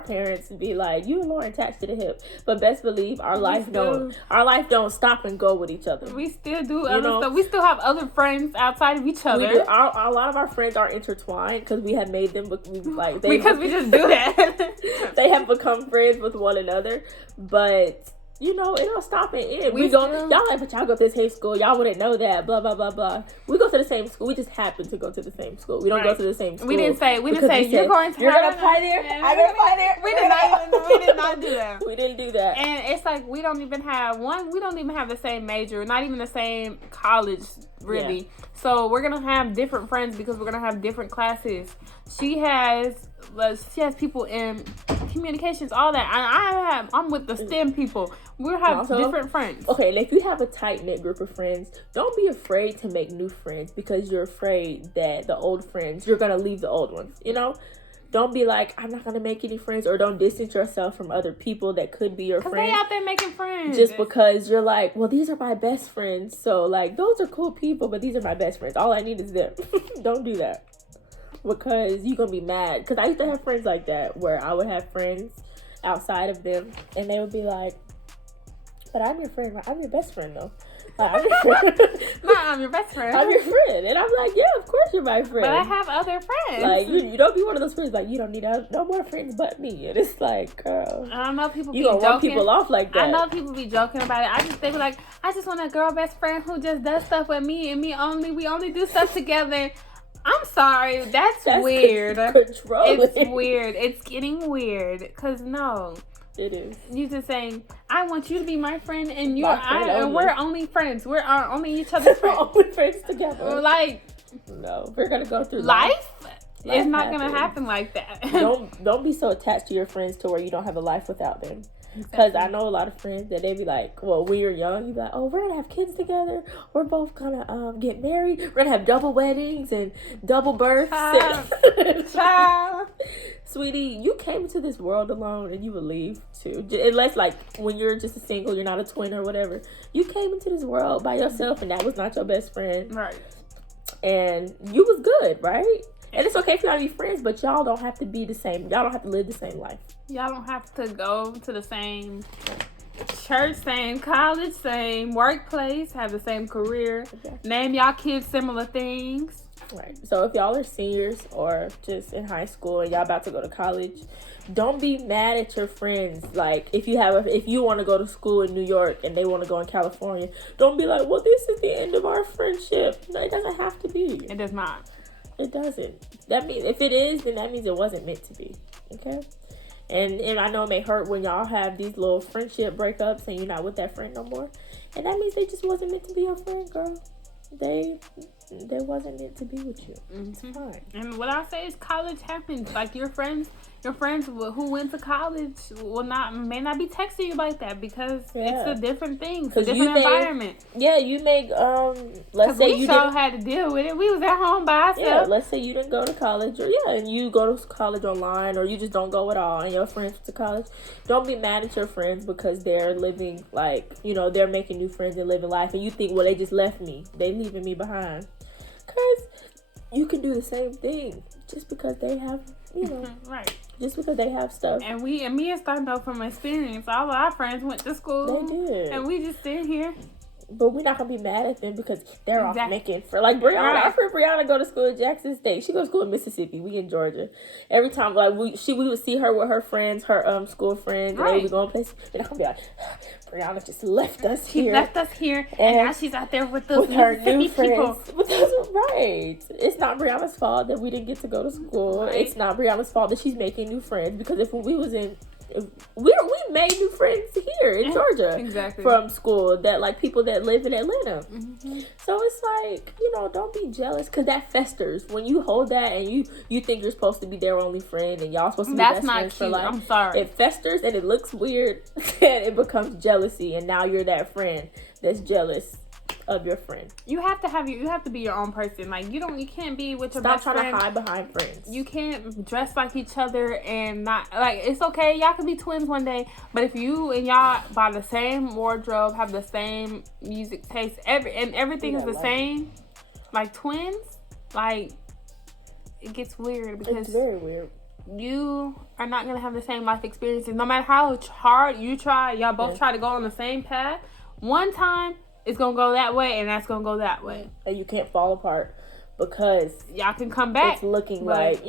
parents be like, you and Lauren attached to the hip, but best believe our life don't stop and go with each other. We still do other stuff. We still have other friends outside of each other. We do. A lot of our friends are intertwined because we have made them because we just do that. They have become friends with one another, but it don't stop and end. Y'all like, but y'all go to the same school. Y'all wouldn't know that. Blah blah blah blah. We go to the same school. We just happen to go to the same school. We don't go to the same school. We didn't say you're going to apply there. I'm gonna apply there. We did not do that. We didn't do that. And it's like we don't even have the same major, not even the same college, really. Yeah. So we're gonna have different friends because we're gonna have different classes. She has people in communications, all that. I'm with the STEM people. We'll have different friends. Okay, if you have a tight-knit group of friends, don't be afraid to make new friends because you're afraid that the old friends, you're going to leave the old ones, Don't be like, I'm not going to make any friends, or don't distance yourself from other people that could be your friends. Because they out there making friends. Just because you're like, well, these are my best friends. So, like, those are cool people, but these are my best friends. All I need is them. Don't do that. Because you're going to be mad. Because I used to have friends like that where I would have friends outside of them, and they would be like, but I'm your friend. I'm your best friend, though. Like, I'm your friend. No, I'm your best friend. I'm your friend. And I'm like, yeah, of course you're my friend. But I have other friends. Like, you don't be one of those friends, like, you don't need no more friends but me. And it's like, girl. I don't know, people you gonna run people off like that. I know people be joking about it. They be like, I just want a girl best friend who just does stuff with me and me only. We only do stuff together. I'm sorry. That's weird. It's weird. It's getting weird. Because, no. It is. You just saying, I want you to be my friend, and we're only friends. We're only each other's friends. We're only friends together. Like, no, we're gonna go through life. It's not gonna happen like that. Don't be so attached to your friends to where you don't have a life without them. Because I know a lot of friends that they be like, well, when you're young, you be like, oh, we're gonna have kids together. We're both gonna get married. We're gonna have double weddings and double births. Child. Sweetie, you came into this world alone and you will leave too. Unless, like, when you're just a single, you're not a twin or whatever. You came into this world by yourself and that was not your best friend. Right. And you was good, right? And it's okay if y'all be friends, but y'all don't have to be the same. Y'all don't have to live the same life. Y'all don't have to go to the same church, same college, same workplace, have the same career. Okay. Name y'all kids similar things. Right. So if y'all are seniors or just in high school and y'all about to go to college, don't be mad at your friends. Like, if you want to go to school in New York and they want to go in California, don't be like, well, this is the end of our friendship. No, it doesn't have to be. It does not. It doesn't. That means if it is, then that means it wasn't meant to be. Okay? And I know it may hurt when y'all have these little friendship breakups and you're not with that friend no more. And that means they just wasn't meant to be your friend, girl. they wasn't meant to be with you. It's Mm-hmm. fine. And what I say is college happens. Like your friends who went to college may not be texting you like that because it's a different thing. It's a different environment. You make let's say you didn't had to deal with it. We was at home by ourselves. Yeah, let's say you didn't go to college, or and you go to college online, or you just don't go at all, and your friends went to college. Don't be mad at your friends because they're living they're making new friends and living life, and you think, well, they just left me, they leaving me behind. Cause you can do the same thing just because they have right. Just because they have stuff. And me and Starr know from experience. All of our friends went to school. They did, and we just sit here. But we're not gonna be mad at them because they're off making for like Brianna. Right. Our friend Brianna go to school at Jackson State. She goes to school in Mississippi. We in Georgia. Every time we would see her with her friends, her school friends, and they would be going places. They're not gonna be like, Brianna just left us here. She left us here, and now she's out there with her new people. friends. But that's right. It's not Brianna's fault that we didn't get to go to school. Right. It's not Brianna's fault that she's making new friends because if we was in. We made new friends here in Georgia from school that people that live in Atlanta. Mm-hmm. So it's like, don't be jealous because that festers when you hold that and you think you're supposed to be their only friend and y'all supposed to be best friends for life. I'm sorry. It festers and it looks weird and it becomes jealousy and now you're that friend that's jealous of your friend. You have to be your own person. Like you can't be with your best friend. Stop trying to hide behind friends. You can't dress like each other and not it's okay. Y'all can be twins one day, but if you and y'all buy the same wardrobe, have the same music taste, everything is the same, like twins, it gets weird because it's very weird. You are not gonna have the same life experiences. No matter how hard you try, y'all both try to go on the same path. One time. It's going to go that way, and that's going to go that way. And you can't fall apart because... Y'all can come back. It's looking like,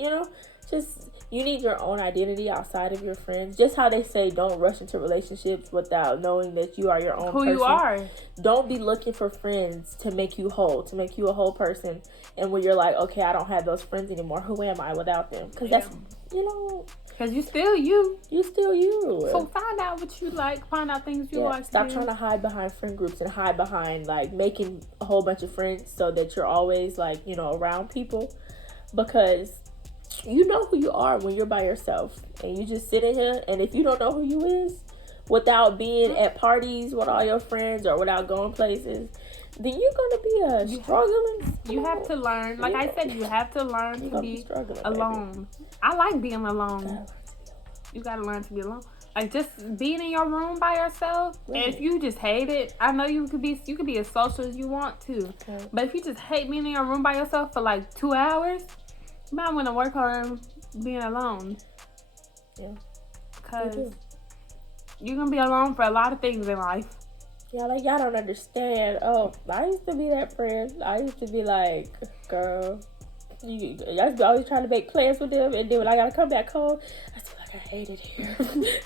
just... You need your own identity outside of your friends. Just how they say don't rush into relationships without knowing that you are your own person. Who you are. Don't be looking for friends to make you whole, to make you a whole person. And when you're like, okay, I don't have those friends anymore. Who am I without them? Because that's, because you still you. You still you. So find out what you like. Find out things you like. Stop trying to hide behind friend groups and hide behind making a whole bunch of friends so that you're always around people. Because you know who you are when you're by yourself. And you just sit in here. And if you don't know who you is without being at parties with all your friends or without going places, then you're going to be struggling. You have to learn. Like I said, you have to learn to be alone. Baby. I like being alone. You got to learn to be alone. Like just being in your room by yourself. Right. And if you just hate it, I know you could be as social as you want to. Okay. But if you just hate being in your room by yourself for 2 hours, you might want to work on being alone. Yeah. Because you're going to be alone for a lot of things in life. Yeah, y'all don't understand. Oh, I used to be that friend. I used to be like, girl, I used to be always trying to make plans with them. And then when I got to come back home, I feel like I hate it here.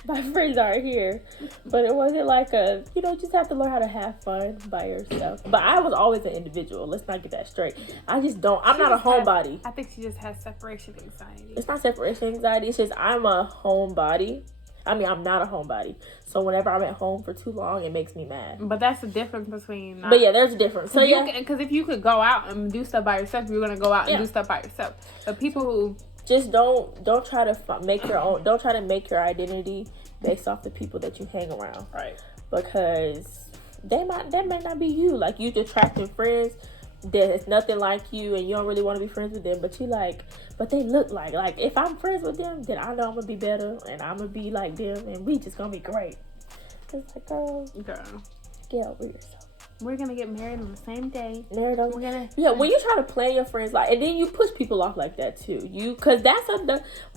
My friends aren't here. But it wasn't just have to learn how to have fun by yourself. But I was always an individual. Let's not get that straight. I'm not a homebody. I think she just has separation anxiety. It's not separation anxiety. It's just I'm a homebody. I mean, I'm not a homebody. So whenever I'm at home for too long, it makes me mad. But that's the difference between... But yeah, there's a difference. So because if you could go out and do stuff by yourself, you're going to go out and do stuff by yourself. But people who... Just don't try to make your own... Don't try to make your identity based off the people that you hang around. Right. Because that may not be you. You attracting friends that's nothing like you and you don't really want to be friends with them, but they look like if I'm friends with them, then I know I'm gonna be better and I'm gonna be like them and we just gonna be great. It's girl, get over yourself. We're gonna get married on the same day. When you try to plan your friends and then you push people off like that too. Because that's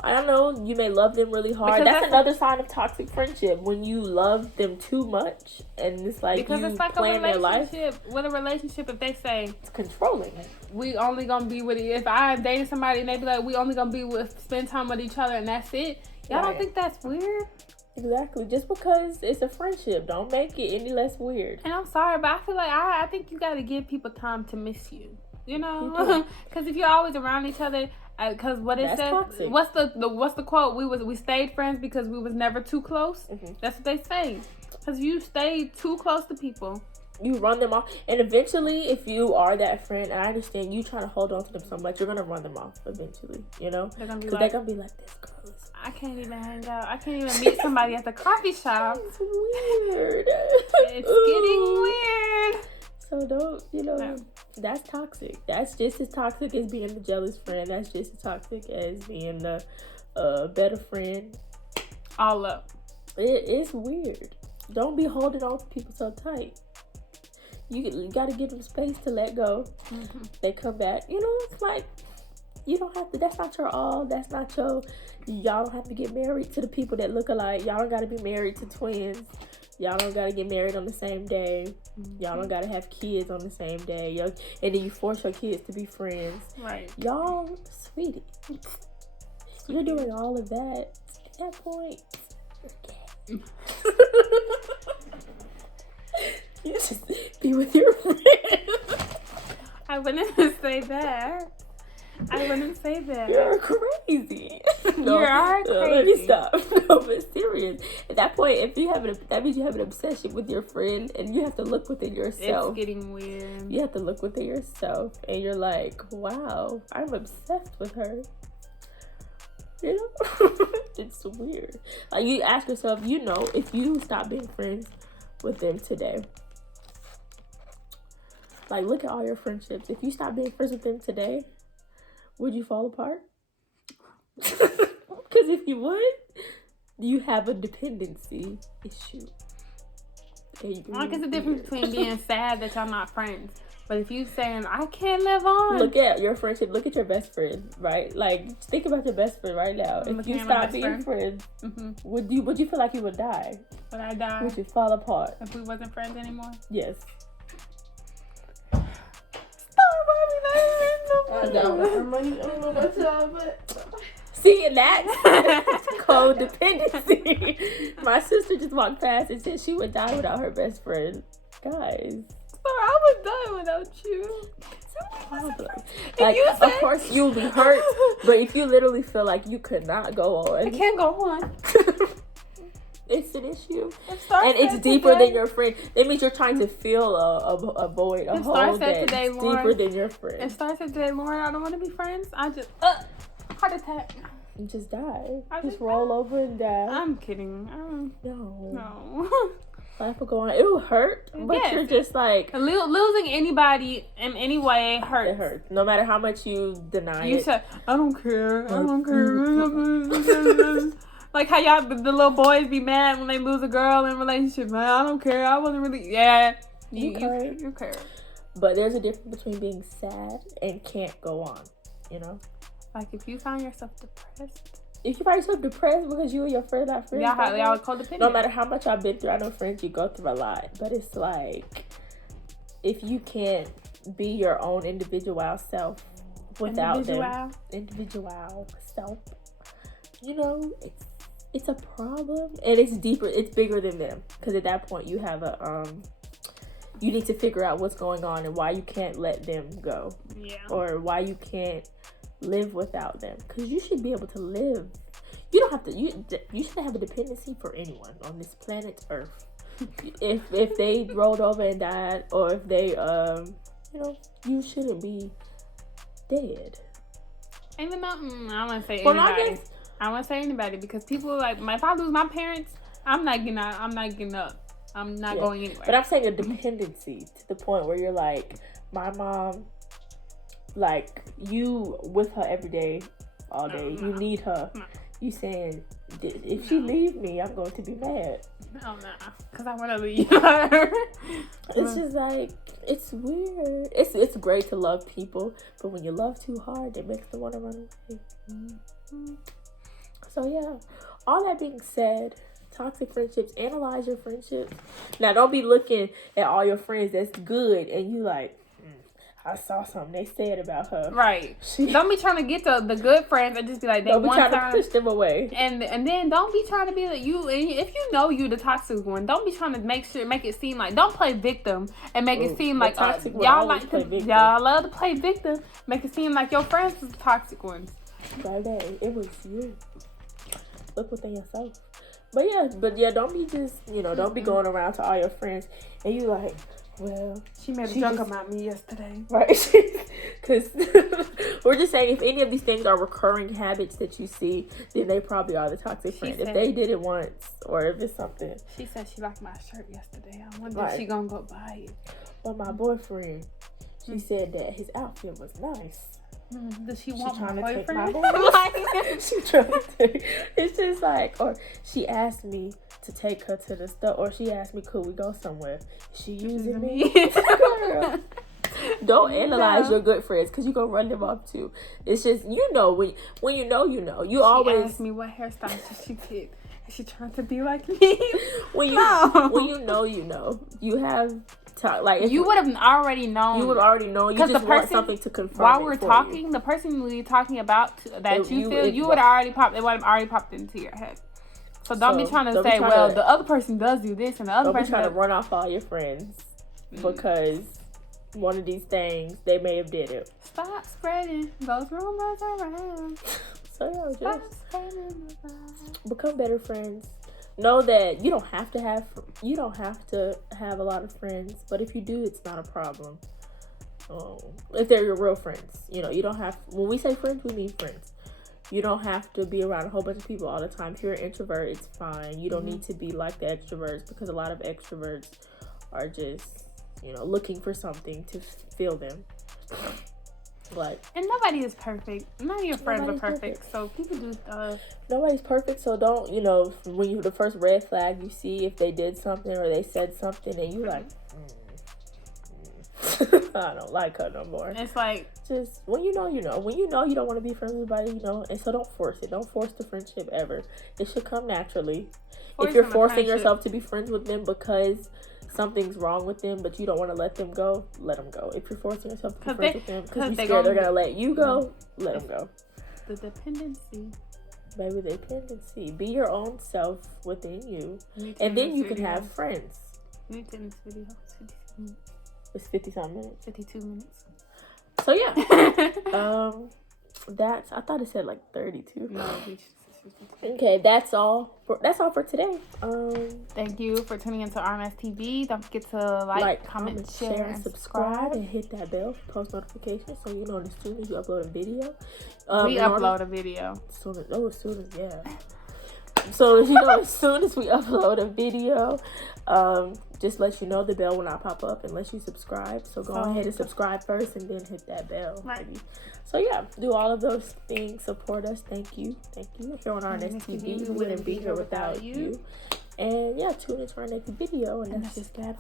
I don't know, you may love them really hard. That's another sign of toxic friendship when you love them too much and it's because it's like plan their life. With a relationship, if they say it's controlling. We only gonna be with you. If I dated somebody and they be like, we only gonna be spend time with each other and that's it. Y'all don't think that's weird? Exactly. Just because it's a friendship, don't make it any less weird. And I'm sorry, but I feel like I think you got to give people time to miss you. Because if you're always around each other, because what it says, toxic. What's the quote? We stayed friends because we was never too close. Mm-hmm. That's what they say. Because you stayed too close to people, You run them off, and eventually, if you are that friend, and I understand you trying to hold on to them so much, you're gonna run them off eventually. You know, because they're gonna be like, this girl is. I can't even hang out. I can't even meet somebody at the coffee shop. It's weird. It's getting weird. So don't, that's toxic. That's just as toxic as being the jealous friend. That's just as toxic as being the better friend. All up. It's weird. Don't be holding on to people so tight. You got to give them space to let go. Mm-hmm. They come back. It's like, you don't have to, that's not your all. That's not your, y'all don't have to get married to the people that look alike. Y'all don't got to be married to twins. Y'all don't got to get married on the same day. Mm-hmm. Y'all don't got to have kids on the same day. And then you force your kids to be friends. Right. Y'all, sweetie, you're doing all of that. At that point, you're you just be with your friend. I wouldn't say that. You're crazy. No, you are crazy. Let me stop. No, but serious. At that point, if you have that means you have an obsession with your friend, and you have to look within yourself. It's getting weird. You have to look within yourself, and you're like, wow, I'm obsessed with her. It's weird. Like, you ask yourself, if you stop being friends with them today, like, look at all your friendships. If you stop being friends with them today, would you fall apart? Because if you would, you have a dependency issue. I guess the difference between being sad that y'all not friends. But if you saying, I can't live on. Look at your friendship. Look at your best friend, right? Like, think about your best friend right now. If you stop being friends, mm-hmm. would you feel like you would die? Would I die? Would you fall apart? If we wasn't friends anymore? Yes. I don't have money. I don't know about y'all, but see, and that's codependency. My sister just walked past and said she would die without her best friend. Guys, I would die without you. Like, of course you'll be hurt, but if you literally feel like you could not go on, I can't go on. It's an issue, and it's deeper than your friend. That means you're trying to fill a void, a hole that's deeper than your friend. It starts at today, Lauren. I don't want to be friends. I just heart attack. You just die. Just roll over and die. I'm kidding. No. Life will go on. It'll hurt, but you're just like losing anybody in any way hurts. It hurts, no matter how much you deny it. You said, "I don't care. I don't care." Like how y'all, the little boys be mad when they lose a girl in a relationship. Man, I don't care. I wasn't really. Yeah, you care. But there's a difference between being sad and can't go on. Like if you find yourself depressed. If you find yourself depressed because you and your friend are friends, y'all codependent. No matter how much I've been through, I know friends, you go through a lot. But it's like, if you can't be your own individual self without them, individual self, it's a problem, and it's deeper. It's bigger than them, because at that point you have you need to figure out what's going on and why you can't let them go, or why you can't live without them, because you should be able to live. You don't have to. You shouldn't have a dependency for anyone on this planet Earth. if they rolled over and died, or if they you shouldn't be dead. Even though I want to say anybody. I won't say anybody, because people like, if I lose my parents, I'm not getting out. I'm not getting up. I'm not going anywhere. But I'm saying a dependency to the point where you're like, my mom, like, you with her every day, all day. You need her. No. You saying, if she leave me, I'm going to be mad. No, because I want to leave her. It's just like, it's weird. It's great to love people, but when you love too hard, it makes them want to run away. Mm-hmm. So yeah, all that being said, toxic friendships, analyze your friendships. Now, don't be looking at all your friends that's good and you like, I saw something they said about her. Right. Don't be trying to get to the good friends and just be like, don't be trying to push them away. And then don't be trying to be like you. If you know you the toxic one, don't be trying to make it seem like, don't play victim and make it seem like y'all love to play victim. Make it seem like your friends is the toxic ones. Baby, it was you. Look within yourself. But yeah, don't be just, don't be going around to all your friends and you like, Well, She made a she joke just- about me yesterday. right? Because we're just saying, if any of these things are recurring habits that you see, then they probably are the toxic friend. If said- they did it once, or if it's something. She said she liked my shirt yesterday. I wonder Right. if she gonna go buy it. Well, my boyfriend, she said that his outfit was nice. Does she She want trying my to take my boyfriend? boyfriend. She trying to take. It's just like, or she asked me to take her to the store, or she asked me, could we go somewhere? Is she using me? Girl, don't analyze your good friends, because you gonna run them off too. It's just, when you know, you know. You She always asked me what hairstyle should she pick. Is she trying to be like me? when you know, you know. You have like, if You would have already known. you would already know. You just want something to confirm. While it we're for talking, you. the person we were talking about that you feel, it you would have already popped. It would have already popped into your head. So don't be trying to don't be say, trying well, to- the other person does do this, and the other Don't be person trying to does. run off all your friends because one of these things they may have did it. Stop spreading those rumors around. So yeah, Stop just spreading the lies. become better friends. Know that you don't have to have a lot of friends, but if you do, it's not a problem. If they're your real friends, you don't have. When we say friends, we mean friends. You don't have to be around a whole bunch of people all the time. If you're an introvert, it's fine. You don't need to be like the extroverts, because a lot of extroverts are just, looking for something to fill them. But And nobody is perfect. None of your friends are Nobody's perfect. So people do stuff. nobody's perfect, so don't, when the first red flag you see, if they did something or they said something and you like, I don't like her no more. It's like, Just when you know, when you don't want to be friends with anybody, and so don't force it. Don't force the friendship ever. It should come naturally. If you're forcing yourself to be friends with them because something's wrong with them, but you don't want to let them go, let them go. If you're forcing yourself to be friends with them because you're scared they're gonna let you go, let them go. the dependency. Baby, the dependency. Be your own self within you, You need to and end then this you can video. have friends. You need to end this video. It's 52 minutes. It's 50-some minutes. 52 minutes. So yeah, I thought it said like 32. No, Okay, that's all for today. thank you for tuning into RMS TV. Don't forget to like, comment, share, and subscribe. and hit that bell for post notifications so you know as soon as you upload a video. We upload a video. As soon as yeah. So as soon as we upload a video, just let you know the bell will not pop up unless you subscribe. So go ahead and subscribe first and then hit that bell. Right. Baby. So yeah, do all of those things. Support us. Thank you. Here on our next TV, we wouldn't be here without you. And yeah, tune into our next video, and that's just that.